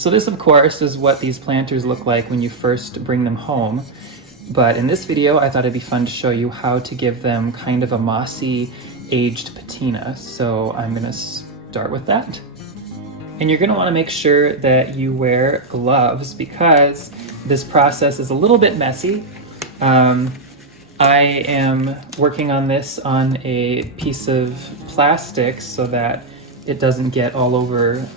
So this, of course, is what these planters look like when you first bring them home. But in this video, I thought it'd be fun to show you how to give them kind of a mossy, aged patina. So I'm gonna start with that. And you're gonna wanna make sure that you wear gloves because this process is a little bit messy. I am working on this on a piece of plastic so that it doesn't get all over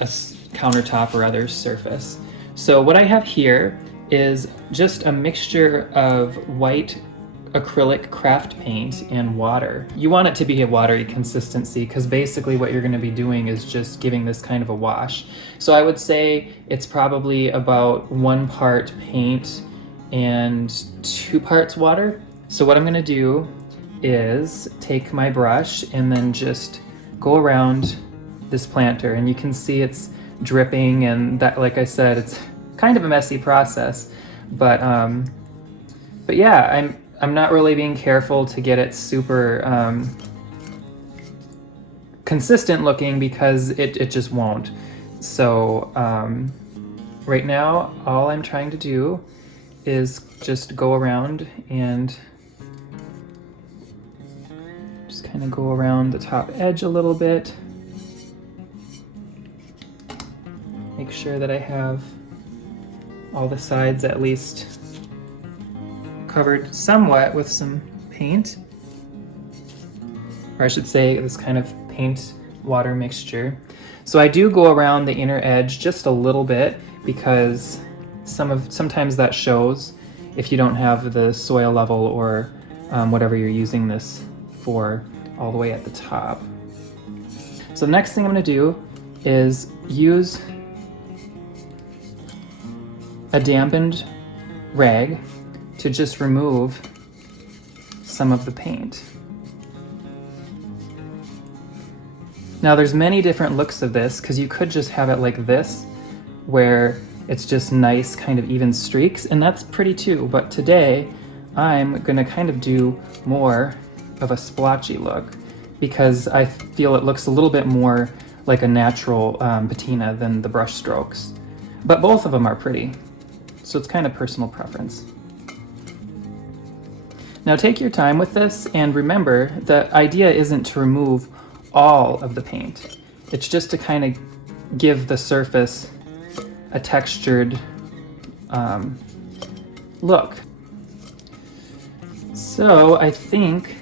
a countertop or other surface. So what I have here is just a mixture of white acrylic craft paint and water. You want it to be a watery consistency because basically what you're going to be doing is just giving this kind of a wash. So I would say it's probably about 1 part paint and 2 parts water. So what I'm going to do is take my brush and then just go around this planter, and you can see it's dripping, and that, like I said, it's kind of a messy process, but yeah, I'm not really being careful to get it super consistent looking because it just won't. So right now, all I'm trying to do is just go around and just kind of go around the top edge a little bit. Make sure that I have all the sides at least covered somewhat with some paint, or I should say this kind of paint water mixture. So I do go around the inner edge just a little bit because sometimes that shows if you don't have the soil level or whatever you're using this for all the way at the top. So the next thing I'm going to do is use a dampened rag to just remove some of the paint. Now there's many different looks of this because you could just have it like this where it's just nice kind of even streaks, and that's pretty too, but today I'm gonna kind of do more of a splotchy look because I feel it looks a little bit more like a natural patina than the brush strokes. But both of them are pretty, so it's kind of personal preference. Now take your time with this, and remember the idea isn't to remove all of the paint. It's just to kind of give the surface a textured look. So I think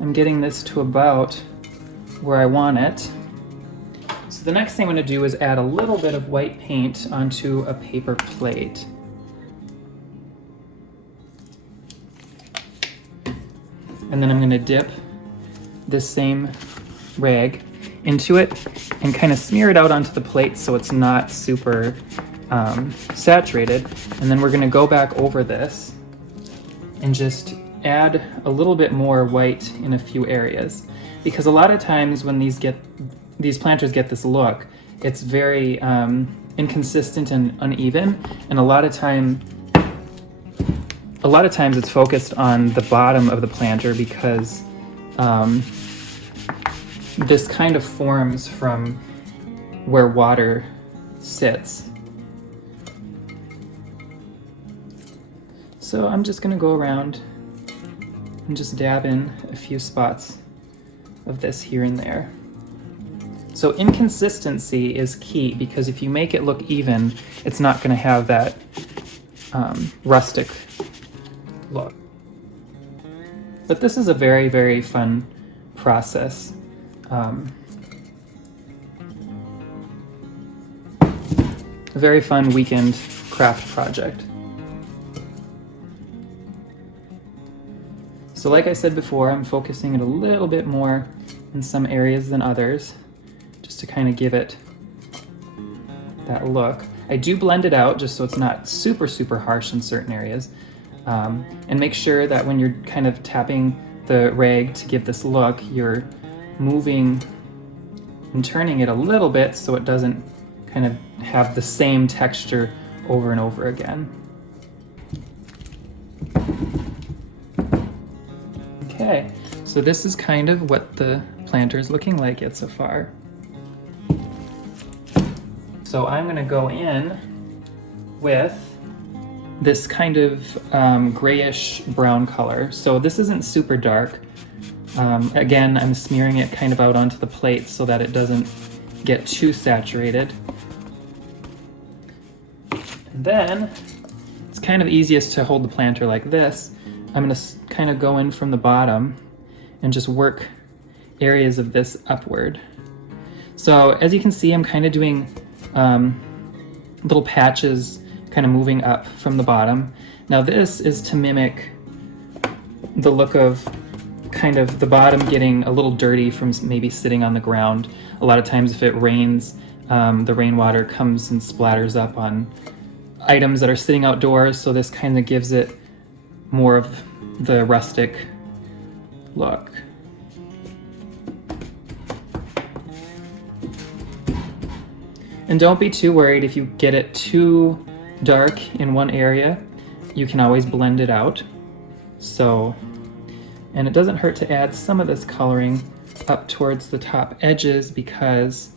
I'm getting this to about where I want it. So the next thing I'm going to do is add a little bit of white paint onto a paper plate. And then I'm going to dip this same rag into it and kind of smear it out onto the plate so it's not super saturated. And then we're going to go back over this and just add a little bit more white in a few areas, because a lot of times when these planters get this look, it's very inconsistent and uneven, and a lot of times it's focused on the bottom of the planter because this kind of forms from where water sits. So I'm just going to go around and just dab in a few spots of this here and there. So inconsistency is key because if you make it look even, it's not going to have that rustic look. But this is a very, very fun process. A very fun weekend craft project. So like I said before, I'm focusing it a little bit more in some areas than others, just to kind of give it that look. I do blend it out just so it's not super, super harsh in certain areas. And make sure that when you're kind of tapping the rag to give this look, you're moving and turning it a little bit so it doesn't kind of have the same texture over and over again. Okay, so this is kind of what the planter is looking like yet so far. So I'm gonna go in with this kind of grayish brown color. So this isn't super dark. Again, I'm smearing it kind of out onto the plate so that it doesn't get too saturated. And then it's kind of easiest to hold the planter like this. I'm going to kind of go in from the bottom and just work areas of this upward. So as you can see, I'm kind of doing little patches kind of moving up from the bottom. Now this is to mimic the look of kind of the bottom getting a little dirty from maybe sitting on the ground. A lot of times if it rains, the rainwater comes and splatters up on items that are sitting outdoors, so this kind of gives it more of the rustic look. And don't be too worried if you get it too dark in one area. You can always blend it out. So, and it doesn't hurt to add some of this coloring up towards the top edges, because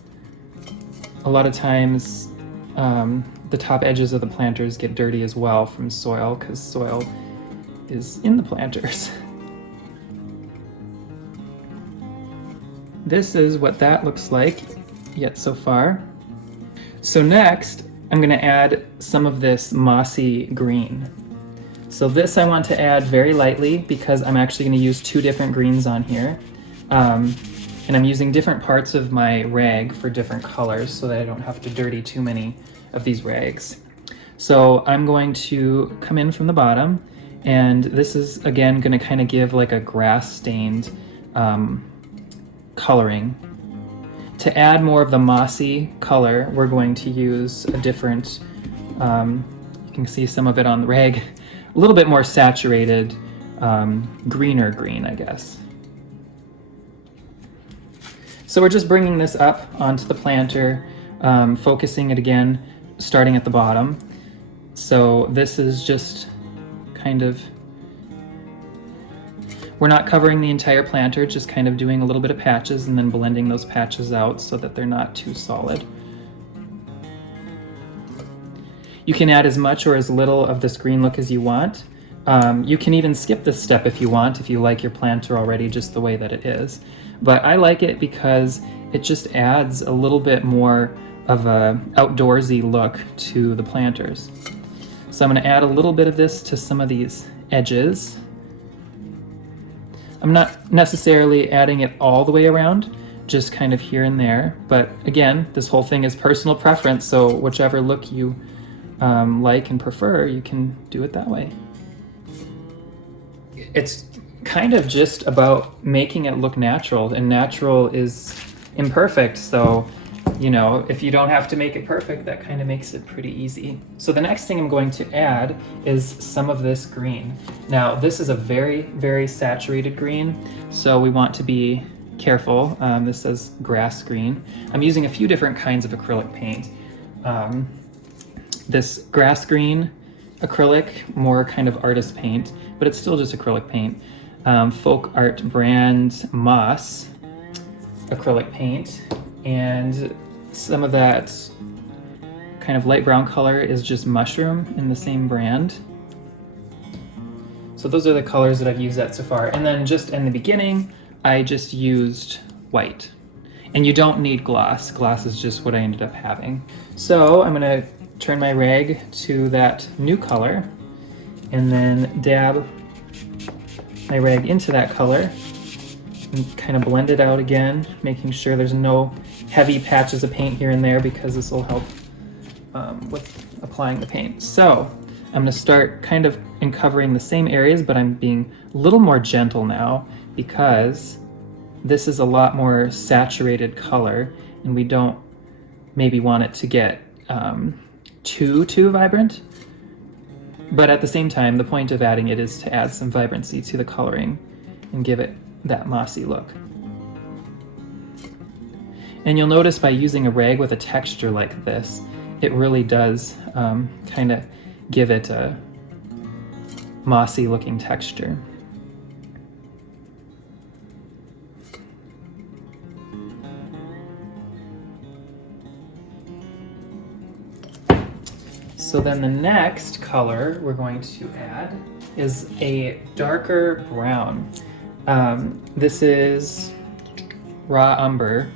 a lot of times the top edges of the planters get dirty as well from soil, because soil is in the planters. This is what that looks like yet so far. So next, I'm going to add some of this mossy green. So this I want to add very lightly because I'm actually going to use two different greens on here. And I'm using different parts of my rag for different colors so that I don't have to dirty too many of these rags. So I'm going to come in from the bottom, and this is again going to kind of give like a grass stained coloring. To add more of the mossy color, we're going to use a different, you can see some of it on the rag, a little bit more saturated, greener green, I guess. So we're just bringing this up onto the planter, focusing it again, starting at the bottom. So this is just kind of, we're not covering the entire planter, just kind of doing a little bit of patches and then blending those patches out so that they're not too solid. You can add as much or as little of this green look as you want. You can even skip this step if you want, if you like your planter already just the way that it is. But I like it because it just adds a little bit more of a outdoorsy look to the planters. So I'm going to add a little bit of this to some of these edges. I'm not necessarily adding it all the way around, just kind of here and there. But again, this whole thing is personal preference, so whichever look you like and prefer, you can do it that way. It's kind of just about making it look natural, and natural is imperfect, so you know, if you don't have to make it perfect, that kind of makes it pretty easy. So the next thing I'm going to add is some of this green. Now this is a very, very saturated green, so we want to be careful. This says grass green. I'm using a few different kinds of acrylic paint. This grass green acrylic, more kind of artist paint, but it's still just acrylic paint. FolkArt brand Moss acrylic paint, and some of that kind of light brown color is just mushroom in the same brand. So those are the colors that I've used that so far. And then just in the beginning, I just used white. And you don't need gloss. Gloss is just what I ended up having. So I'm gonna turn my rag to that new color and then dab my rag into that color and kind of blend it out again, making sure there's no heavy patches of paint here and there, because this will help with applying the paint. So I'm going to start kind of covering the same areas, but I'm being a little more gentle now because this is a lot more saturated color and we don't maybe want it to get too vibrant. But at the same time, the point of adding it is to add some vibrancy to the coloring and give it that mossy look. And you'll notice by using a rag with a texture like this, it really does kind of give it a mossy looking texture. So then the next color we're going to add is a darker brown. This is raw umber.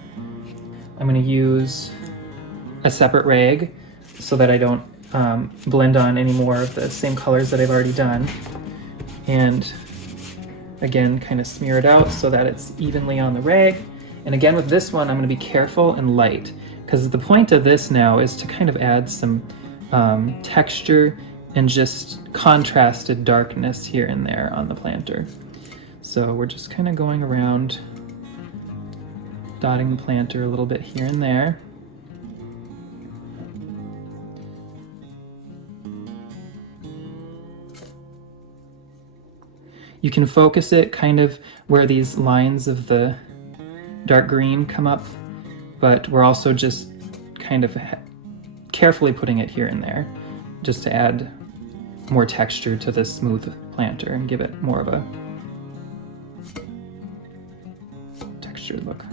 I'm going to use a separate rag so that I don't blend on any more of the same colors that I've already done. And again, kind of smear it out so that it's evenly on the rag. And again, with this one, I'm going to be careful and light, because the point of this now is to kind of add some texture and just contrasted darkness here and there on the planter. So we're just kind of going around, dotting the planter a little bit here and there. You can focus it kind of where these lines of the dark green come up, but we're also just kind of carefully putting it here and there just to add more texture to this smooth planter and give it more of a textured look.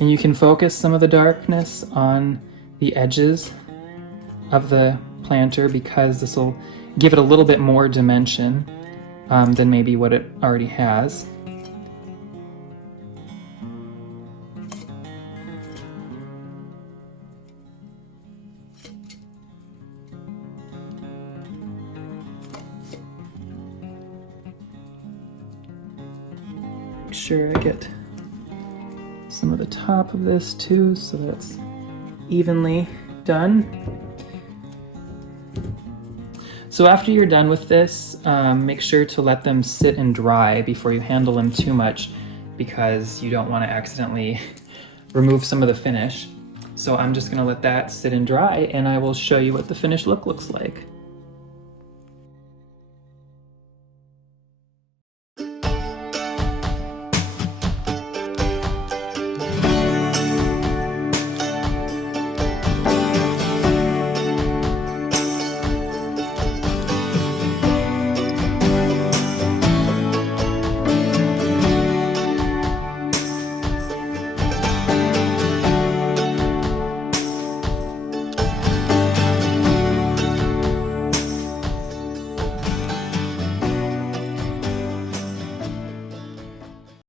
And you can focus some of the darkness on the edges of the planter, because this will give it a little bit more dimension than maybe what it already has. Make sure I get some of the top of this too, so that's evenly done. So after you're done with this, make sure to let them sit and dry before you handle them too much, because you don't want to accidentally remove some of the finish. So I'm just going to let that sit and dry, and I will show you what the finished look looks like.